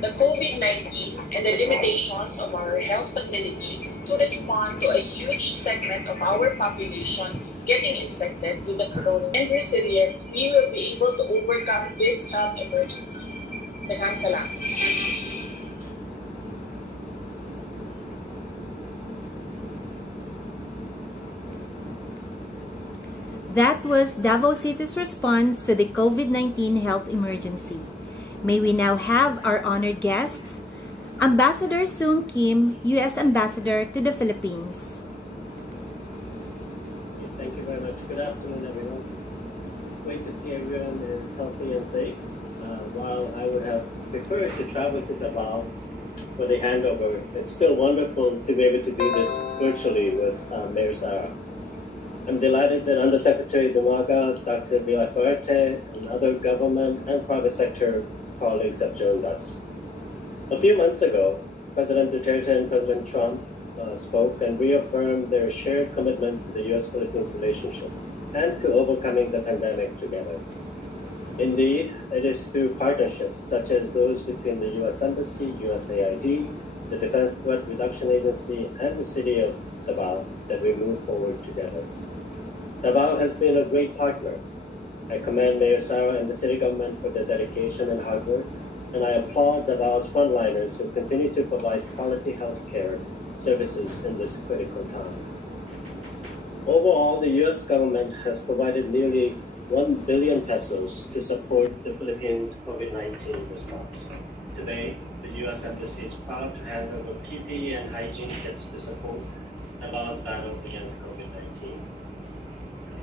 the COVID-19 and the limitations of our health facilities to respond to a huge segment of our population getting infected with the corona and resilient, we will be able to overcome this health emergency. Daghang salamat. That was Davao City's response to the COVID-19 health emergency. May we now have our honored guests, Ambassador Sung Kim, U.S. Ambassador to the Philippines. Thank you very much. Good afternoon, everyone. It's great to see everyone is healthy and safe. While I would have preferred to travel to Davao for the handover, it's still wonderful to be able to do this virtually with Mayor Sara. I'm delighted that Undersecretary Dumaga, Dr. Villafuerte, and other government and private sector colleagues have joined us. A few months ago, President Duterte and President Trump spoke and reaffirmed their shared commitment to the U.S.-Philippines relationship and to overcoming the pandemic together. Indeed, it is through partnerships such as those between the U.S. Embassy, USAID, the Defense Threat Reduction Agency, and the City of Davao that we move forward together. Davao has been a great partner. I commend Mayor Sara and the city government for their dedication and hard work, and I applaud Davao's frontliners who continue to provide quality health care services in this critical time. Overall, the U.S. government has provided nearly 1 billion pesos to support the Philippines' COVID-19 response. Today, the U.S. Embassy is proud to hand over PPE and hygiene kits to support Davao's battle against COVID-19.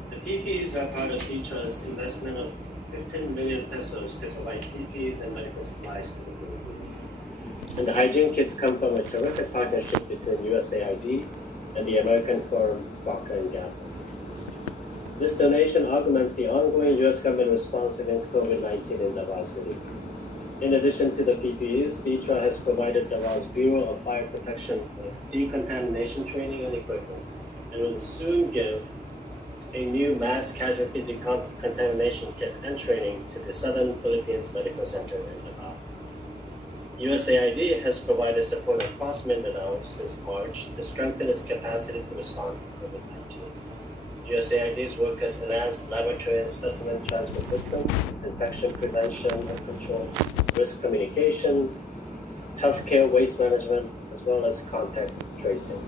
The PPEs are part of FITRA's investment of 15 million pesos to provide PPEs and medical supplies to the Philippines. And the hygiene kits come from a terrific partnership between USAID and the American firm Procter & Gamble. This donation augments the ongoing U.S. government response against COVID-19 in Davao City. In addition to the PPEs, FITRA has provided Davao's Bureau of Fire Protection with decontamination training and equipment, and will soon give a new mass casualty decontamination kit and training to the Southern Philippines Medical Center in Davao. USAID has provided support across Mindanao since March to strengthen its capacity to respond to COVID-19. USAID's work has enhanced laboratory and specimen transfer system, infection prevention and control, risk communication, healthcare waste management, as well as contact tracing.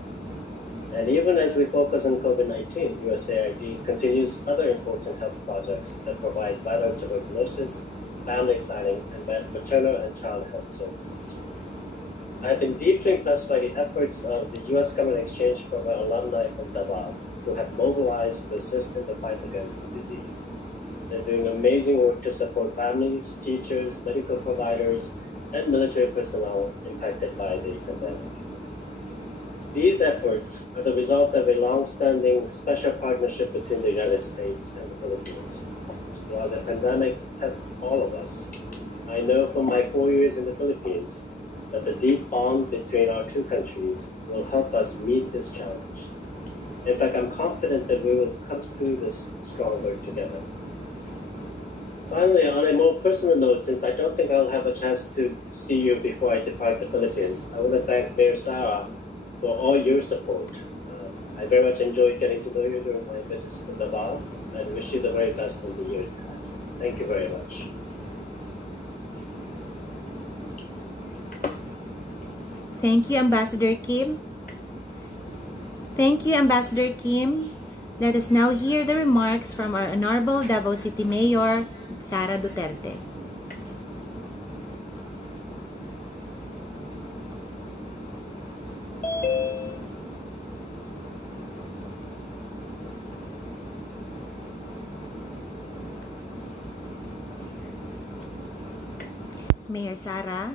And even as we focus on COVID-19, USAID continues other important health projects that provide vital tuberculosis, family planning, and maternal and child health services. I have been deeply impressed by the efforts of the U.S. Government Exchange Program alumni from Davao who have mobilized to assist in the fight against the disease. They're doing amazing work to support families, teachers, medical providers, and military personnel impacted by the pandemic. These efforts are the result of a long-standing special partnership between the United States and the Philippines. While the pandemic tests all of us, I know from my 4 years in the Philippines that the deep bond between our two countries will help us meet this challenge. In fact, I'm confident that we will come through this stronger together. Finally, on a more personal note, since I don't think I'll have a chance to see you before I depart the Philippines, I want to thank Mayor Sara for all your support. I very much enjoyed getting to know you during my visits to Davao, and wish you the very best in the years ahead. Thank you very much. Thank you, Ambassador Kim. Thank you, Ambassador Kim. Let us now hear the remarks from our Honorable Davao City Mayor, Sara Duterte. Mayor Sara.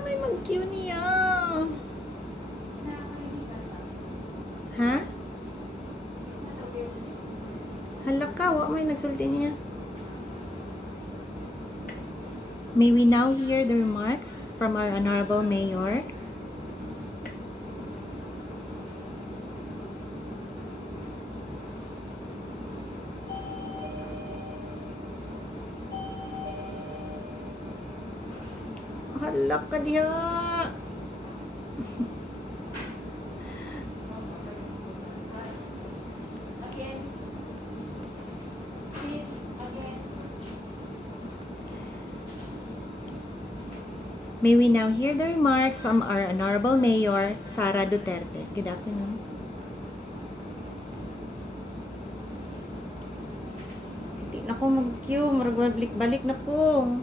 May mag-Q niya. Ha? Halaka, wa may nagsulti niya. May we now hear the remarks from our Honorable Mayor. Hala ka diha. May we now hear the remarks from our Honorable Mayor, Sara Duterte. Good afternoon. Hindi na ko mag-queue. Marabalik-balik na ko.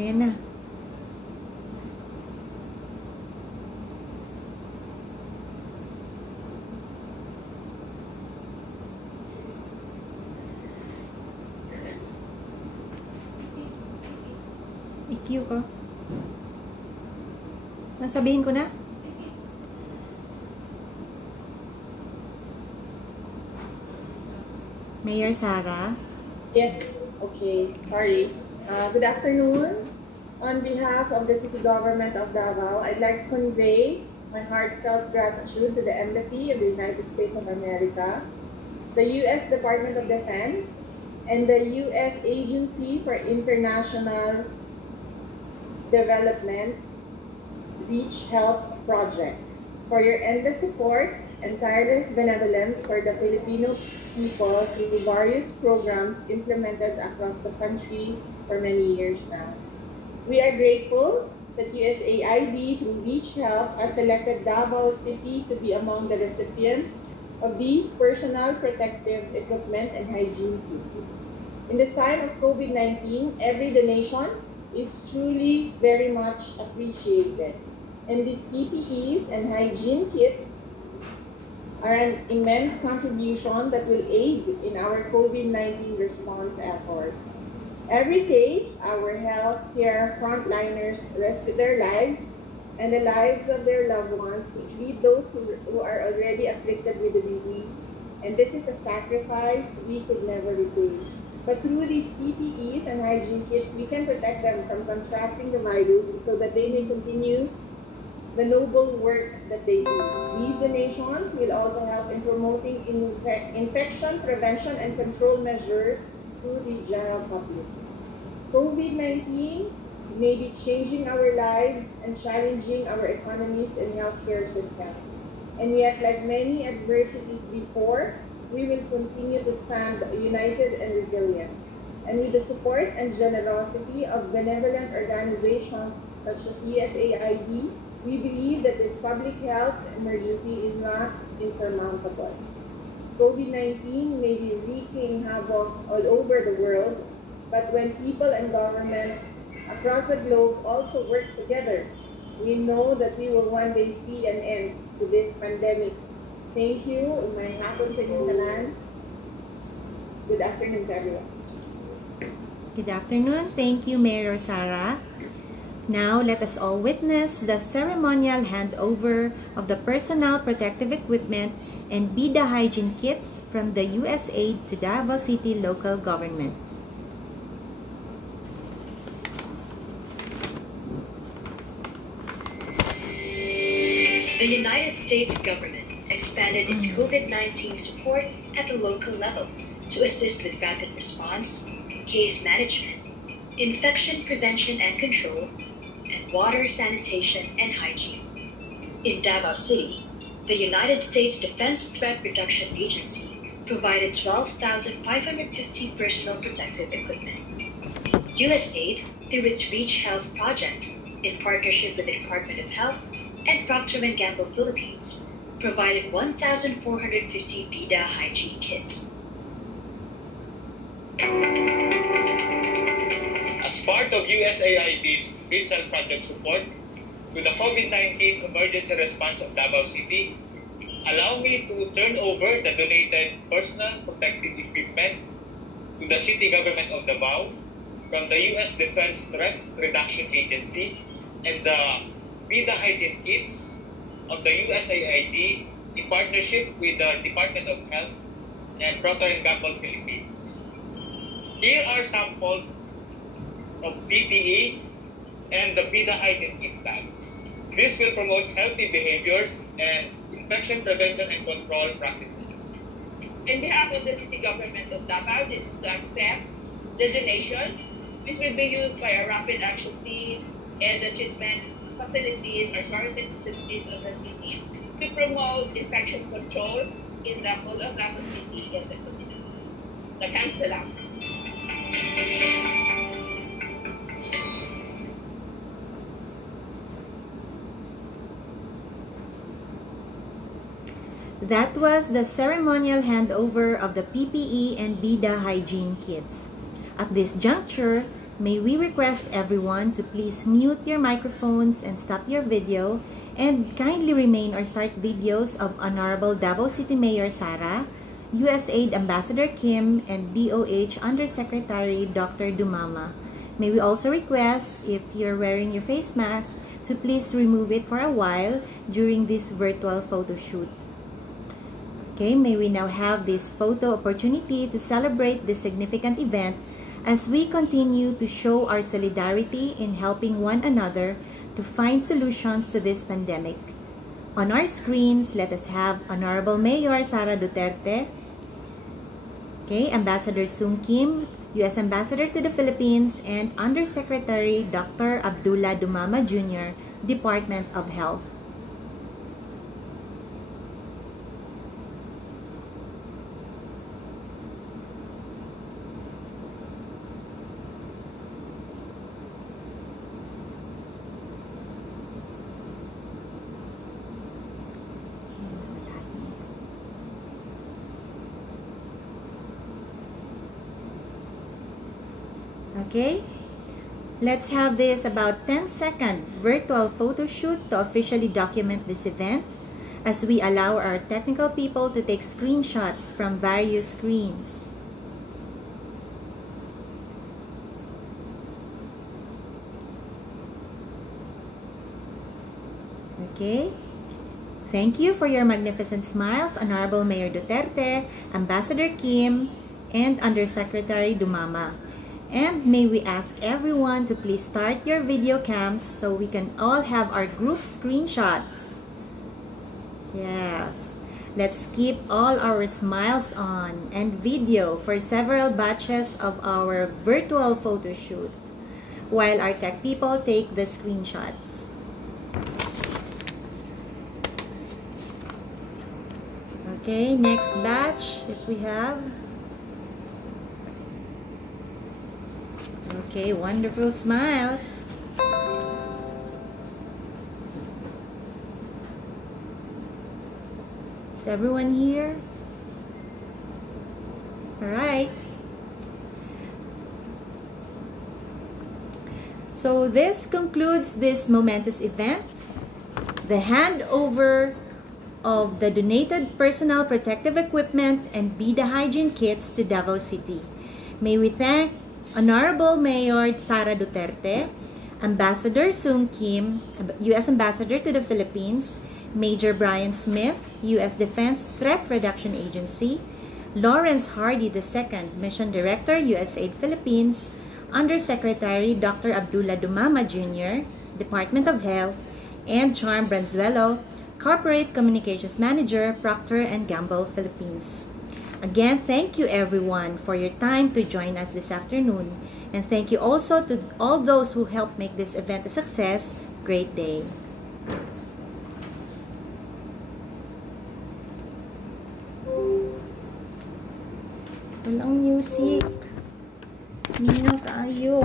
Ayan na. I-queue ko. Nasabihin ko na? Mayor Sara? Yes, okay. Sorry. Good afternoon. On behalf of the City Government of Davao, I'd like to convey my heartfelt gratitude to the Embassy of the United States of America, the U.S. Department of Defense, and the U.S. Agency for International Development Reach Health Project for your endless support and tireless benevolence for the Filipino people through various programs implemented across the country for many years now. We are grateful that USAID through Reach Health has selected Davao City to be among the recipients of these personal protective equipment and hygiene kits. In this time of COVID-19, every donation is truly very much appreciated. And these PPEs and hygiene kits are an immense contribution that will aid in our COVID-19 response efforts. Every day, our healthcare frontliners risk their lives and the lives of their loved ones to treat those who are already afflicted with the disease. And this is a sacrifice we could never repay. But through these PPEs and hygiene kits, we can protect them from contracting the virus so that they may continue the noble work that they do. These donations will also help in promoting infection prevention and control measures to the general public. COVID-19 may be changing our lives and challenging our economies and healthcare systems. And yet, like many adversities before, we will continue to stand united and resilient. And with the support and generosity of benevolent organizations such as USAID, we believe that this public health emergency is not insurmountable. COVID-19 may be wreaking havoc all over the world, but when people and governments across the globe also work together, we know that we will one day see an end to this pandemic. Thank you. May hapon sa inyong tanan. Good afternoon to everyone. Good afternoon. Thank you, Mayor Sara. Now, let us all witness the ceremonial handover of the personal protective equipment and BIDA hygiene kits from the USAID to Davao City local government. The United States government expanded its COVID-19 support at the local level to assist with rapid response, case management, infection prevention and control, and water sanitation and hygiene. In Davao City, the United States Defense Threat Reduction Agency provided 12,550 personal protective equipment. USAID, through its Reach Health project, in partnership with the Department of Health and Procter & Gamble Philippines, provided 1,450 BIDA hygiene kits. As part of USAID's Reach Health project support to the COVID-19 emergency response of Davao City, allow me to turn over the donated personal protective equipment to the City Government of Davao from the U.S. Defense Threat Reduction Agency and the Be the Hygiene Kits of the USAID in partnership with the Department of Health and Procter & Gamble Philippines. Here are samples of PPE and the Be the Hygiene Kit bags. This will promote healthy behaviors and infection prevention and control practices. On behalf of the city government of Davao, this is to accept the donations, which will be used by our rapid action team and the treatment facilities or quarantine facilities of the city to promote infection control in the whole of Davao City and the communities. Nag-cancel lang. That was the ceremonial handover of the PPE and BIDA hygiene kits. At this juncture, may we request everyone to please mute your microphones and stop your video and kindly remain or start videos of Honorable Davao City Mayor Sara, USAID Ambassador Kim, and DOH Undersecretary Dr. Dumama. May we also request, if you're wearing your face mask, to please remove it for a while during this virtual photo shoot. Okay, may we now have this photo opportunity to celebrate this significant event as we continue to show our solidarity in helping one another to find solutions to this pandemic. On our screens, let us have Honorable Mayor Sara Duterte, okay, Ambassador Sung Kim, U.S. Ambassador to the Philippines, and Undersecretary Dr. Abdullah Dumama Jr., Department of Health. Okay, let's have this about 10-second virtual photo shoot to officially document this event as we allow our technical people to take screenshots from various screens. Okay, thank you for your magnificent smiles, Honorable Mayor Duterte, Ambassador Kim, and Undersecretary Dumama. And may we ask everyone to please start your video cams so we can all have our group screenshots. Yes, let's keep all our smiles on and video for several batches of our virtual photo shoot while our tech people take the screenshots. Okay, next batch if we have. Okay, wonderful smiles. Is everyone here? All right. So this concludes this momentous event, the handover of the donated personal protective equipment and BIDA hygiene kits to Davao City. May we thank Honorable Mayor Sara Duterte, Ambassador Sung Kim, U.S. Ambassador to the Philippines, Major Brian Smith, U.S. Defense Threat Reduction Agency, Lawrence Hardy II, Mission Director, USAID Philippines, Undersecretary Dr. Abdullah Dumama Jr., Department of Health, and Charm Branzuelo, Corporate Communications Manager, Procter & Gamble Philippines. Again, thank you everyone for your time to join us this afternoon. And thank you also to all those who helped make this event a success. Great day. Walang music. Nino kayo.